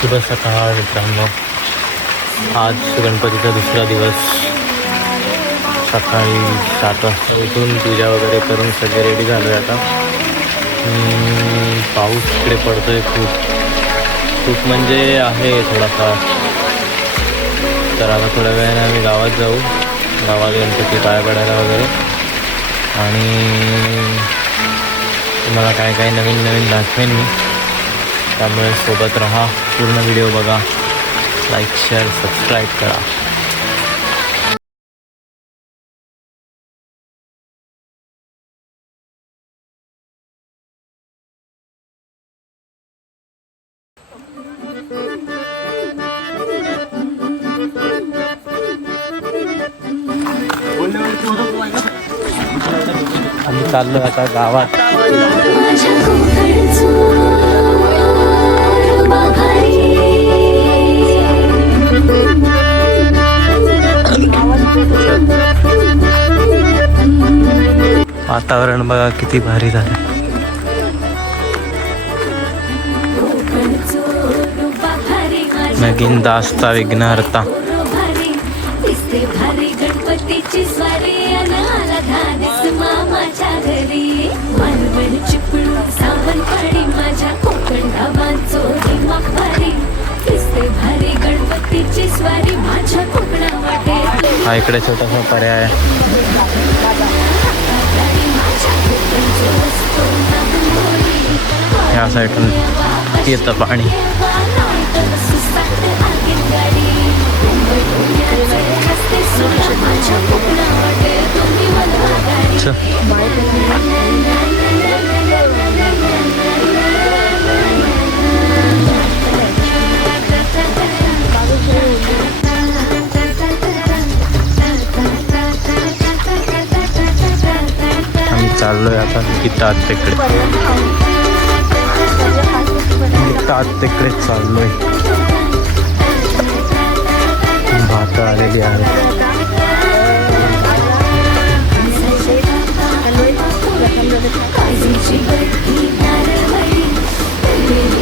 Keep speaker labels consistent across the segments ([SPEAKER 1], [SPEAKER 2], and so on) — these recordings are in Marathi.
[SPEAKER 1] शुभ सकाळ मित्रांनो. आज गणपतीचा दुसरा दिवस. सकाळी सात वाजता उठून पूजा वगैरे करून सगळे रेडी झालो आहे आता पाऊस इकडे आहे खूप. खूप म्हणजे आहे थोडासा. तर आता थोड्या वेळाने आम्ही गावात जाऊ. गावात गणपती पाया पडायला वगैरे. आणि तुम्हाला काय काय नवीन नवीन दाखवेन मी. त्यामुळे सोबत राहा. पूर्ण व्हिडिओ बघा. लाईक शेअर सबस्क्राईब करा. आम्ही चाललो आता गावात. वातावरण बघा किती भारी झालं. नगीन दास्ता विघ्नहर्ता हा इकडे छोटासा पर्याय आहे. या साईडून येतं पाणी च. चाललोय आता गीता तिकडे. गीता तिकडे चाललोय. भात आलेली आहे.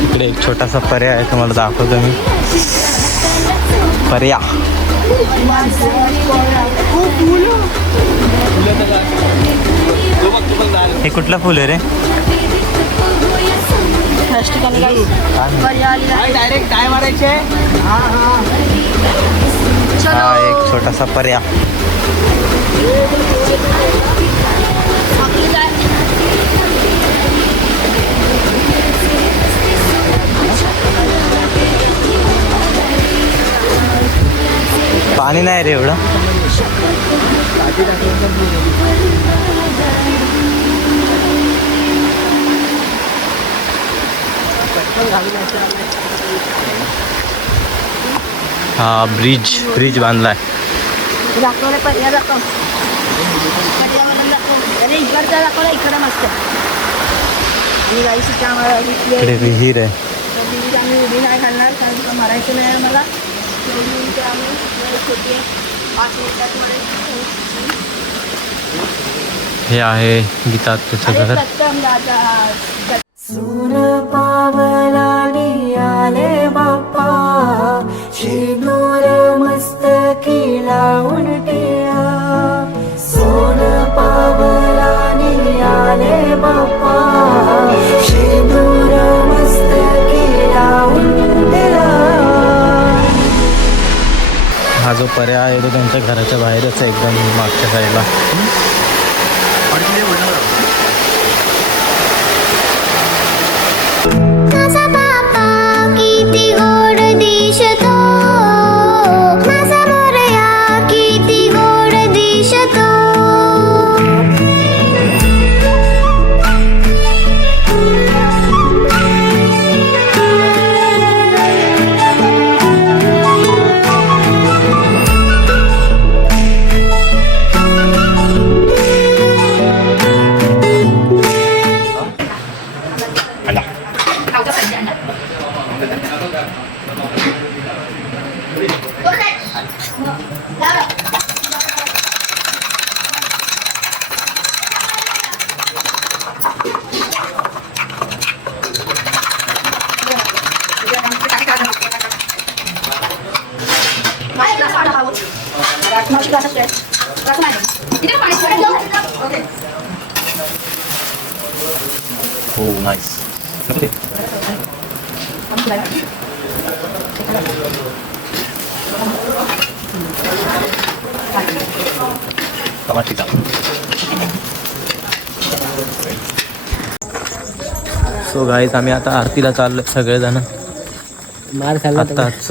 [SPEAKER 1] इकडे एक छोटासा पर्याय आहे तुम्हाला दाखवतो मी. पर्या. हे कुठलं फुल आहे रे?
[SPEAKER 2] डायरेक्ट काय मारायचे?
[SPEAKER 1] हा एक छोटासा पर्या पाणी नाही रे एवढं. हाँ ब्रिज ब्रिज
[SPEAKER 2] बांधला है। इकडे
[SPEAKER 1] विहीर आहे हे आहे गीतात त्याचं घर
[SPEAKER 3] सूर
[SPEAKER 1] पावला पर्याय आहे तो त्यांच्या घराच्या बाहेरच आहे एकदम मागच्या साईडला हो नाईस टमाटीचा सो गाईज आम्ही आता आरतीला चाललो सगळेजण. आताच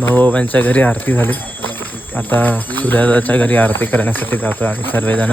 [SPEAKER 1] भाऊबाबांच्या घरी आरती झाली. आता सूर्याच्या घरी आरती करण्यासाठी जातो आणि सर्वजण.